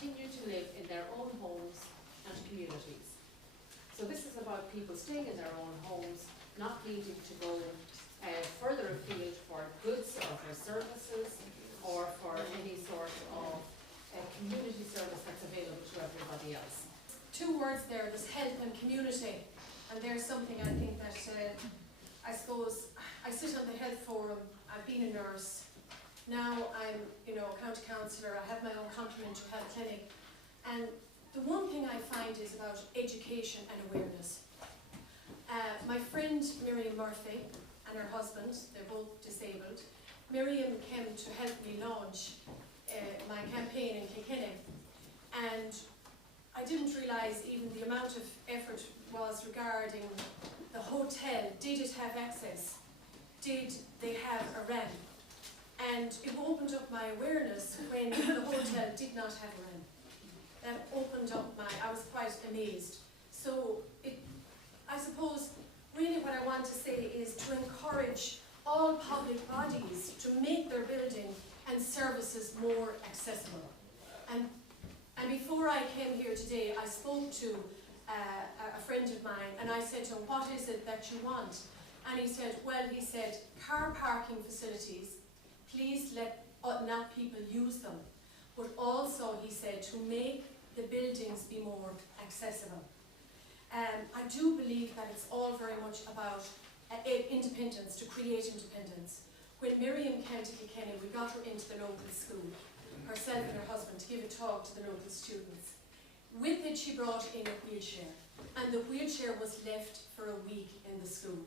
continue to live in their own homes and communities. So this is about people staying in their own homes, not needing to go further afield for goods or for services or for any sort of community service that's available to everybody else. Two words there, there's help and community, and there's something I think that I suppose I sit on the health forum. I've been a nurse, now I'm county councillor, I have my own complementary health clinic, and the one thing I find is about education and awareness. My friend Miriam Murphy and her husband, they're both disabled. Miriam came to help me launch my campaign in Kilkenny, and I didn't realise even the amount of effort was regarding the hotel. Did it have access? Did they have a REM? And it opened up my awareness when the hotel did not have a REM. That opened up I was quite amazed. So I suppose really what I want to say is to encourage all public bodies to make their building and services more accessible. And before I came here today, I spoke to a friend of mine, and I said to him, what is it that you want? And he said, car parking facilities, please let not people use them. But also, he said, to make the buildings be more accessible. I do believe that it's all very much about independence, to create independence. When Miriam came to Kilkenny, we got her into the local school, herself and her husband, to give a talk to the local students. With it, she brought in a wheelchair, and the wheelchair was left for a week in the school.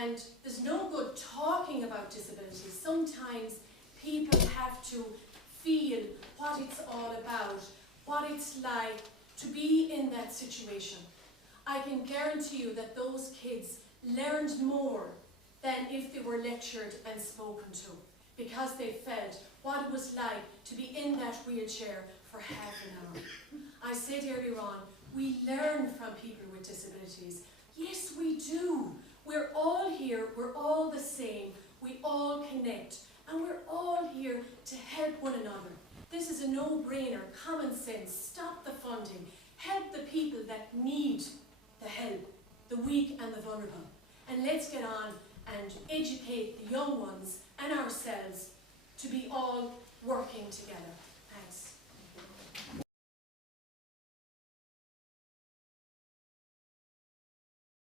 And there's no good talking about disabilities. Sometimes people have to feel what it's all about, what it's like to be in that situation. I can guarantee you that those kids learned more than if they were lectured and spoken to, because they felt what it was like to be in that wheelchair for half an hour. I said earlier on, we learn from people with disabilities. Yes, we do. We're all here, we're all the same, we all connect, and we're all here to help one another. This is a no-brainer, common sense. Stop the funding, help the people that need the help, the weak and the vulnerable. And let's get on and educate the young ones and ourselves to be all working together.